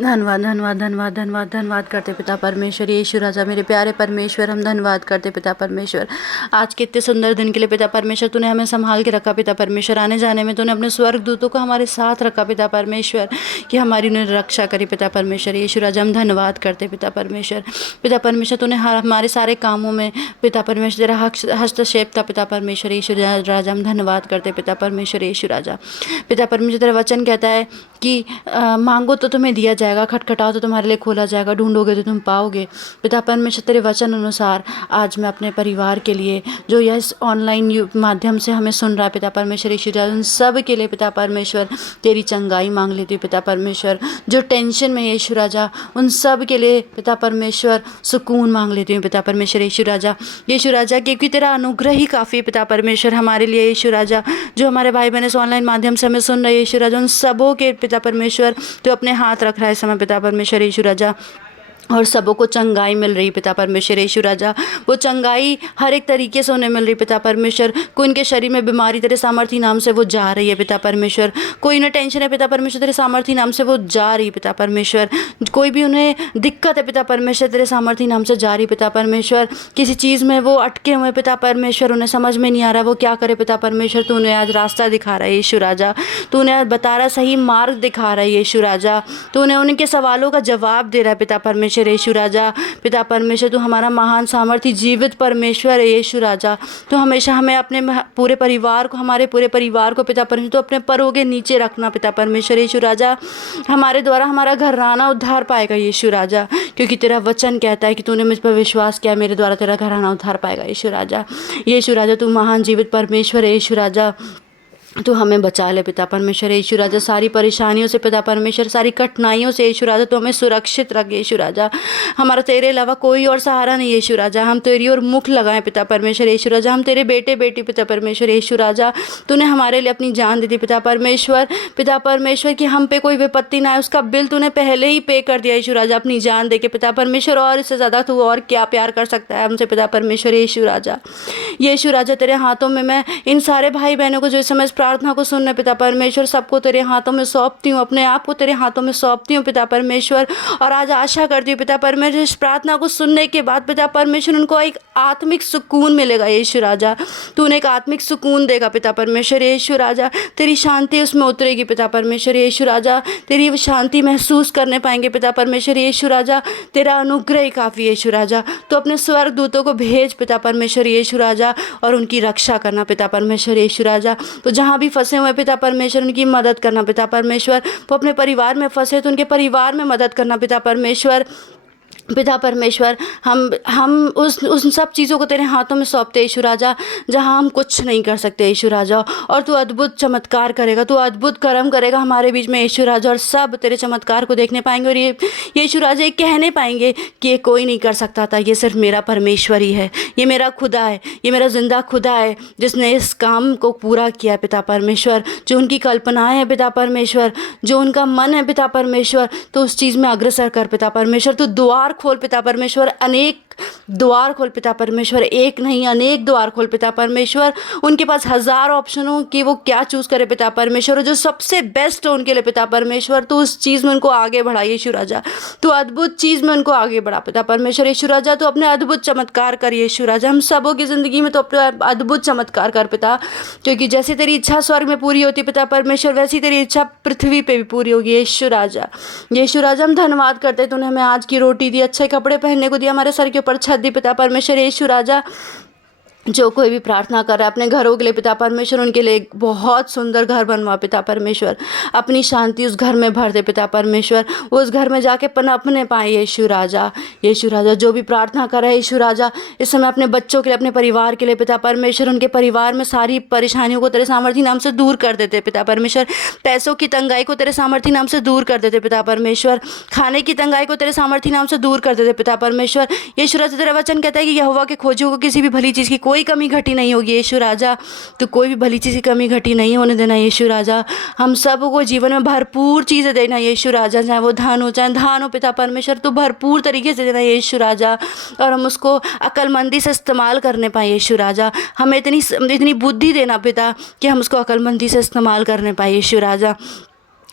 धन्यवाद धन्यवाद धन्यवाद धन्यवाद धन्यवाद करते पिता परमेश्वर यीशु राजा, मेरे प्यारे परमेश्वर, हम धन्यवाद करते पिता परमेश्वर आज के इतने सुंदर दिन के लिए पिता परमेश्वर। तूने हमें संभाल के रखा पिता परमेश्वर, आने जाने में तूने अपने स्वर्ग दूतों को हमारे साथ रखा पिता परमेश्वर, कि हमारी उन्हें रक्षा करी पिता परमेश्वर यीशु राजा। हम धन्यवाद करते पिता परमेश्वर। पिता परमेश्वर तूने हमारे सारे कामों में पिता परमेश्वर तेरा हस्तक्षेप था पिता परमेश्वर यीशु राजा। हम धन्यवाद करते पिता परमेश्वर यीशु राजा। पिता परमेश्वर तेरा वचन कहता है कि मांगो तो तुम्हें दिया जाएगा, खटखटाओ तो तुम्हारे लिए खोला जाएगा, ढूंढोगे तो तुम पाओगे। पिता परमेश्वर तेरे वचन अनुसार आज मैं अपने परिवार के लिए जो यह ऑनलाइन माध्यम से हमें सुन रहा है पिता परमेश्वर यीशु राजा, उन सब के लिए पिता परमेश्वर तेरी चंगाई मांग लेती हूँ पिता परमेश्वर। जो टेंशन में यीशु राजा, उन सब के लिए पिता परमेश्वर सुकून मांग लेती हूँ पिता परमेश्वर यीशु राजा। यीशु राजा क्योंकि तेरा अनुग्रह ही काफ़ी पिता परमेश्वर हमारे लिए यीशु राजा। जो हमारे भाई बहन इस ऑनलाइन माध्यम से हमें सुन रहे यीशु राजा, उन सबों के पिता परमेश्वर तो अपने हाथ रख रहा है समय पिता परमेश्वर यीशु राजा, और सबों को चंगाई मिल रही पिता परमेश्वर यीशु राजा। वो चंगाई हर एक तरीके से उन्हें मिल रही पिता परमेश्वर। कोई इनके शरीर में बीमारी तेरे सामर्थी नाम से वो जा रही है पिता परमेश्वर। कोई इन्हें टेंशन है पिता परमेश्वर, तेरे सामर्थी नाम से वो जा रही पिता परमेश्वर। कोई भी उन्हें दिक्कत है पिता परमेश्वर, तेरे सामर्थी नाम से जा रही पिता परमेश्वर। किसी चीज़ में वो अटके हुए पिता परमेश्वर, उन्हें समझ में नहीं आ रहा वो क्या करे पिता परमेश्वर। तू उन्हें आज रास्ता दिखा रहा है यीशु राजा, तू उन्हें बता रहा सही मार्ग दिखा रहा है यीशु राजा। तू उन्हें उनके सवालों का जवाब दे रहा है पिता परमेश्वर यीशु राजा। पिता परमेश्वर तू हमारा महान सामर्थी जीवित परमेश्वर है यीशु राजा। तो हमेशा हमें अपने पूरे परिवार को, हमारे पूरे परिवार को पिता परमेश्वर तो अपने परों के नीचे रखना पिता परमेश्वर यीशु राजा। हमारे द्वारा हमारा घराना उद्धार पाएगा यीशु राजा, क्योंकि तेरा वचन कहता है कि तूने मुझ पर विश्वास किया, मेरे द्वारा तेरा घराना उद्धार पाएगा यीशु राजा। यीशु राजा तू महान जीवित परमेश्वर है यीशु राजा। तो हमें बचा ले पिता परमेश्वर यीशु राजा, सारी परेशानियों से पिता परमेश्वर, सारी कठिनाइयों से यीशु राजा। तो हमें सुरक्षित रख यीशु राजा। हमारा तेरे अलावा कोई और सहारा नहीं यीशु राजा। हम तेरी ओर मुख लगाएं पिता परमेश्वर यीशु राजा। हम तेरे बेटे बेटी पिता परमेश्वर यीशु राजा। तूने हमारे लिए अपनी जान दी थी पिता परमेश्वर। पिता परमेश्वर कि हम पे कोई विपत्ति ना आए, उसका बिल तूने पहले ही पे कर दिया यीशु राजा अपनी जान दे के पिता परमेश्वर। और इससे ज़्यादा तू और क्या प्यार कर सकता है हमसे पिता परमेश्वर यीशु राजा। यीशु राजा तेरे हाथों में मैं इन सारे भाई बहनों को जो इस समय इस प्रार्थना को सुनने पिता परमेश्वर, सबको तेरे हाथों में सौंपती हूँ, अपने आप को तेरे हाथों में सौंपती हूँ पिता परमेश्वर। और आज आशा करती हूँ पिता परमेश्वर इस प्रार्थना को सुनने के बाद पिता परमेश्वर उनको एक आत्मिक सुकून मिलेगा यीशु राजा। तूने एक आत्मिक सुकून देगा पिता परमेश्वर यीशु राजा। तेरी शांति उसमें उतरेगी पिता परमेश्वर यीशु राजा। तेरी शांति महसूस करने पाएंगे पिता परमेश्वर यीशु राजा। तेरा अनुग्रह ही काफ़ी यीशु राजा। तो अपने स्वर्ग दूतों को भेज पिता परमेश्वर यीशु राजा, और उनकी रक्षा करना पिता परमेश्वर यीशु राजा। तो जहाँ भी फंसे हुए पिता परमेश्वर उनकी मदद करना पिता परमेश्वर। वो अपने परिवार में फंसे तो उनके परिवार में मदद करना पिता परमेश्वर। पिता परमेश्वर हम उस सब चीज़ों को तेरे हाथों में सौंपते यीशु राजा, जहाँ हम कुछ नहीं कर सकते यीशु राजा। और तू अद्भुत चमत्कार करेगा, तू अद्भुत कर्म करेगा हमारे बीच में यीशु राजा। और सब तेरे चमत्कार को देखने पाएंगे, और ये यीशु राजा ये कहने पाएंगे कि ये कोई नहीं कर सकता था, ये सिर्फ मेरा परमेश्वर ही है, ये मेरा खुदा है, ये मेरा जिंदा खुदा है जिसने इस काम को पूरा किया है पिता परमेश्वर। जो उनकी कल्पनाएँ हैं पिता परमेश्वर, जो उनका मन है पिता परमेश्वर, तो उस चीज़ में अग्रसर कर पिता परमेश्वर। तो द्वार खोल पिता परमेश्वर, अनेक द्वार खोल पिता परमेश्वर, एक नहीं अनेक द्वार खोल पिता परमेश्वर। उनके पास हजार ऑप्शन हो कि वो क्या चूज करे पिता परमेश्वर, और जो सबसे बेस्ट हो उनके लिए पिता परमेश्वर, तो उस चीज़ में उनको आगे बढ़ा यीशु राजा। तो अद्भुत चीज़ में उनको आगे बढ़ा पिता परमेश्वर यीशु राजा। तो अपने अद्भुत चमत्कार कर यीशु राजा, हम सबों की ज़िंदगी में तो अपने अद्भुत चमत्कार कर पिता, क्योंकि जैसे तेरी इच्छा स्वर्ग में पूरी होती पिता परमेश्वर, वैसी तेरी इच्छा पृथ्वी पे भी पूरी होगी यीशु राजा। यीशु राजा हम धन्यवाद करते, तूने हमें आज की रोटी दी, अच्छे कपड़े पहनने को दिया, हमारे सर के ऊपर छत दी पिता परमेश्वर यीशु राजा। जो कोई भी प्रार्थना कर रहा है अपने घरों के लिए पिता परमेश्वर, उनके लिए एक बहुत सुंदर घर बनवा पिता परमेश्वर। अपनी शांति उस घर में भर दे पिता परमेश्वर, उस घर में जाके पनपने पाए यीशु राजा। यीशु राजा जो भी प्रार्थना कर रहे हैं यीशु राजा इस समय अपने बच्चों के लिए, अपने परिवार के लिए पिता परमेश्वर, उनके परिवार में सारी परेशानियों को तेरे सामर्थी नाम से दूर कर देते पिता परमेश्वर। पैसों की तंगाई को तेरे सामर्थी नाम से दूर कर देते पिता परमेश्वर। खाने की तंगाई को तेरे सामर्थी नाम से दूर कर देते पिता परमेश्वर। यीशु राजा तेरा वचन कहता है कि यहोवा के खोजियों को किसी भी भली चीज़ की कोई कमी घटी नहीं होगी यीशु राजा। तो कोई भी भली चीज़ की कमी घटी नहीं होने देना यीशु राजा। हम सब को जीवन में भरपूर चीज़ें देना यीशु राजा, चाहे वो धन हो चाहे धान हो पिता परमेश्वर, तो भरपूर तरीके से देना यीशु राजा। और हम उसको अक्लमंदी से इस्तेमाल करने पाए यीशु राजा। हमें इतनी बुद्धि देना पिता कि हम उसको अक्लमंदी से इस्तेमाल करने पाए यीशु राजा।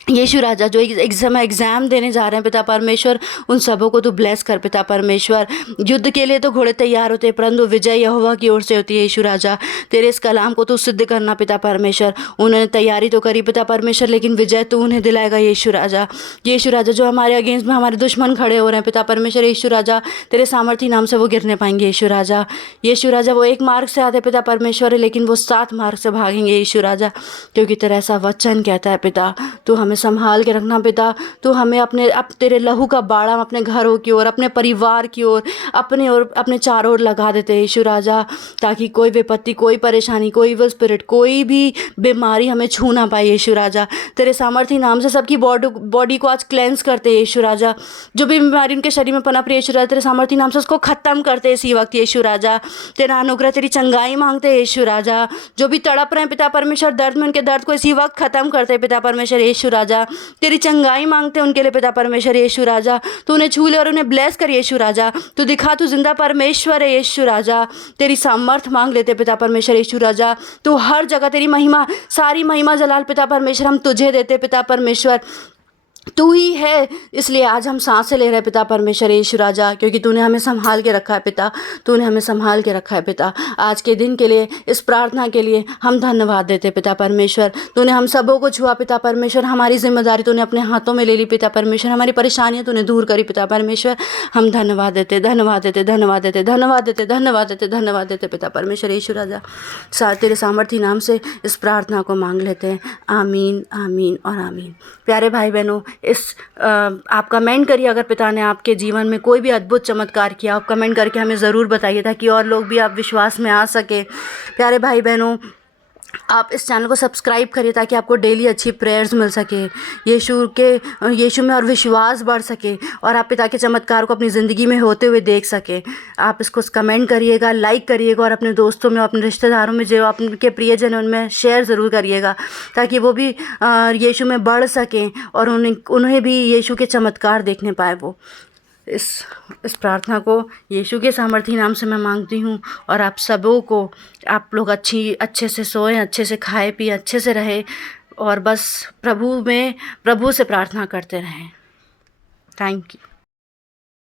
यीशु राजा जो एग्ज़ाम देने जा रहे हैं पिता परमेश्वर, उन सबों को तू ब्लेस कर पिता परमेश्वर। युद्ध के लिए तो घोड़े तैयार होते हैं, परंतु विजय यहोवा की ओर से होती है यीशु राजा। तेरे इस कलाम को तू सिद्ध करना पिता परमेश्वर। उन्होंने तैयारी तो करी पिता परमेश्वर, लेकिन विजय तू उन्हें दिलाएगा यीशु राजा। यीशु राजा जो हमारे अगेंस्ट में हमारे दुश्मन खड़े हो रहे हैं पिता परमेश्वर, यीशु राजा तेरे सामर्थी नाम से वो गिरने पाएंगे यीशु राजा। यीशु राजा वो एक मार्ग से आते पिता परमेश्वर, लेकिन वो 7 मार्ग से भागेंगे यीशु राजा, क्योंकि तेरा ऐसा वचन कहता है पिता। तू हमें संभाल के रखना पिता। तू हमें अपने तेरे लहू का बाड़ा अपने घरों की ओर, अपने परिवार की ओर, अपने चारों ओर लगा देते हैं यीशु राजा, ताकि कोई विपत्ति, कोई परेशानी, कोई इविल स्पिरिट, कोई भी बीमारी हमें छू ना पाए यीशु राजा। तेरे सामर्थी नाम से सबकी बॉडी को आज क्लेंस करते हैं यीशु राजा। जो भी बीमारी उनके शरीर में पनप रही है यीशु राजा, तेरे सामर्थी नाम से उसको खत्म करते हैं इसी वक्त यीशु राजा। तेरा अनुग्रह, तेरी चंगाई मांगते हैं यीशु राजा। जो भी तड़प रहे हैं पिता परमेश्वर दर्द में, उनके दर्द को इसी वक्त खत्म करते हैं पिता परमेश्वर यीशु राजा। तेरी चंगाई मांगते हैं उनके लिए पिता परमेश्वर यीशु राजा। तू उन्हें छू ले और उन्हें ब्लेस कर यीशु राजा। तू दिखा तू जिंदा परमेश्वर है यीशु राजा। तेरी सामर्थ मांग लेते पिता परमेश्वर यीशु राजा। तू हर जगह तेरी महिमा, सारी महिमा जलाल पिता परमेश्वर हम तुझे देते पिता परमेश्वर। तू ही है, इसलिए आज हम सांसें ले रहे हैं पिता परमेश्वर यीशु राजा, क्योंकि तूने हमें संभाल के रखा है पिता। तूने हमें संभाल के रखा है पिता। आज के दिन के लिए, इस प्रार्थना के लिए हम धन्यवाद देते पिता परमेश्वर। तूने हम सबों को छुआ पिता परमेश्वर। हमारी जिम्मेदारी तूने अपने हाथों में ले ली पिता परमेश्वर। हमारी परेशानियां तूने दूर करी पिता परमेश्वर। हम धन्यवाद देते, धन्यवाद देते, धन्यवाद देते, धन्यवाद देते, धन्यवाद देते, धन्यवाद देते पिता परमेश्वर यीशु राजा। तेरे सामर्थी नाम से इस प्रार्थना को मांग लेते हैं। आमीन, आमीन और आमीन। प्यारे भाई बहनों, आप कमेंट करिए अगर पिता ने आपके जीवन में कोई भी अद्भुत चमत्कार किया। आप कमेंट करके हमें ज़रूर बताइए, ताकि और लोग भी आप विश्वास में आ सके। प्यारे भाई बहनों, आप इस चैनल को सब्सक्राइब करिए, ताकि आपको डेली अच्छी प्रेयर्स मिल सके, यीशु में और विश्वास बढ़ सके, और आप पिता के चमत्कार को अपनी ज़िंदगी में होते हुए देख सके। आप इसको कमेंट करिएगा, लाइक करिएगा, और अपने दोस्तों में, अपने रिश्तेदारों में, जो आपके प्रियजन हैं उनमें शेयर ज़रूर करिएगा, ताकि वो भी यीशु में बढ़ सकें और उन्हें भी यीशु के चमत्कार देखने पाए। वो इस प्रार्थना को यीशु के सामर्थी नाम से मैं मांगती हूँ। और आप सबों को, आप लोग अच्छे से सोएं, अच्छे से खाए पिए, अच्छे से रहें, और बस प्रभु से प्रार्थना करते रहें। Thank you.